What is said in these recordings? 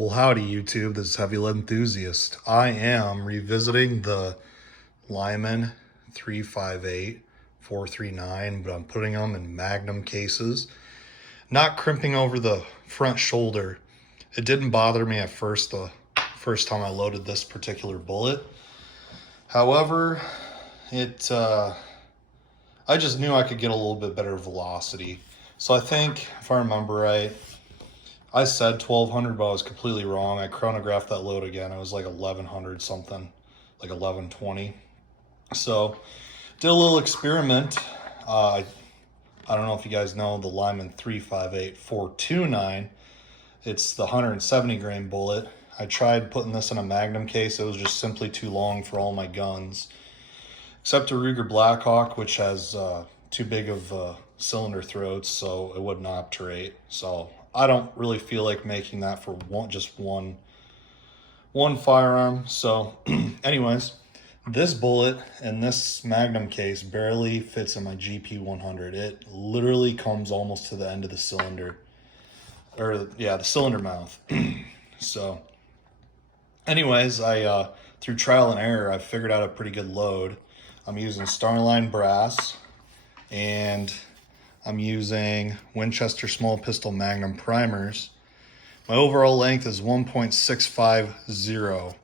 Well, howdy YouTube, this is Heavy Lead Enthusiast. I am revisiting the Lyman 358 439, but I'm putting them in magnum cases. Not crimping over the front shoulder. It didn't bother me at first, the first time I loaded this particular bullet. However, I just knew I could get a little bit better velocity. So I think, if I remember right, I said 1200, but I was completely wrong. I chronographed that load again. It was like 1100 something, like 1120. So did a little experiment. I don't know if you guys know the Lyman 358 429. It's the 170 grain bullet. I tried putting this in a magnum case. It was just simply too long for all my guns, except a Ruger Blackhawk, which has too big of cylinder throats, so it wouldn't obturate. So I don't really feel like making that for just one firearm. So anyways, this bullet in this magnum case barely fits in my GP 100. It literally comes almost to the end of the cylinder, or yeah, the cylinder mouth. So anyways, I through trial and error, I figured out a pretty good load. I'm using Starline brass, and I'm using Winchester small pistol magnum primers. My overall length is 1.650,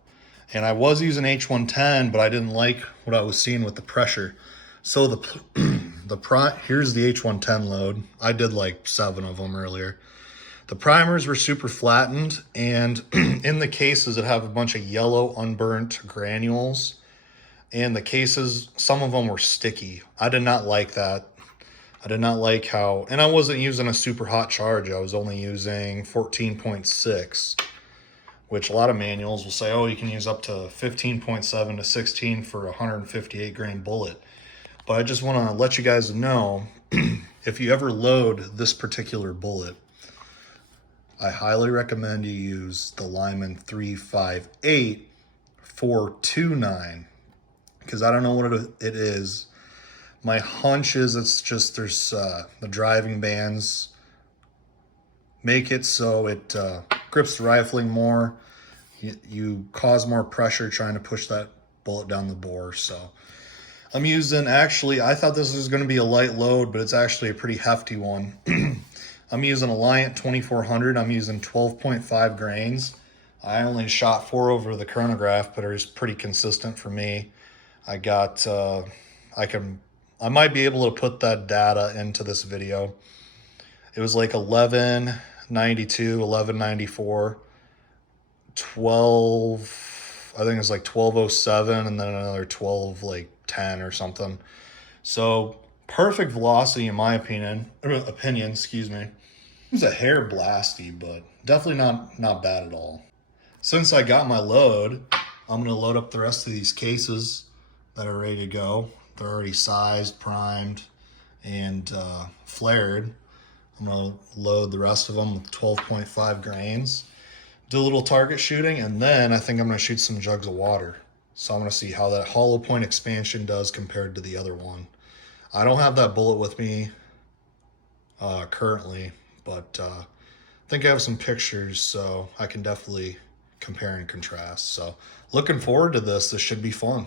and I was using H110, but I didn't like what I was seeing with the pressure. So here's the H110 load. I did like 7 of them earlier. The primers were super flattened, and in the cases that have a bunch of yellow unburnt granules, and the cases, some of them were sticky. I did not like that. I did not like how, and I wasn't using a super hot charge. I was only using 14.6, which a lot of manuals will say, oh, you can use up to 15.7 to 16 for a 158 grain bullet. But I just want to let you guys know, if you ever load this particular bullet, I highly recommend you use the Lyman 358 429, because I don't know what it is. My hunch is it's just there's the driving bands make it so it grips the rifling more. You cause more pressure trying to push that bullet down the bore. So I'm using, actually, I thought this was going to be a light load, but it's actually a pretty hefty one. I'm using Alliant 2400. I'm using 12.5 grains. I only shot 4 over the chronograph, but it was pretty consistent for me. I got, I might be able to put that data into this video. It was like 1192, 1194, 12, I think it was like 1207, and then another 12, like 10 or something. So perfect velocity in my opinion, excuse me. It was a hair blasty, but definitely not bad at all. Since I got my load, I'm gonna load up the rest of these cases that are ready to go. They're already sized, primed, and flared. I'm gonna load the rest of them with 12.5 grains, do a little target shooting, and then I think I'm gonna shoot some jugs of water. So I'm gonna see how that hollow point expansion does compared to the other one. I don't have that bullet with me currently, but I think I have some pictures, so I can definitely compare and contrast. So looking forward to this. This should be fun.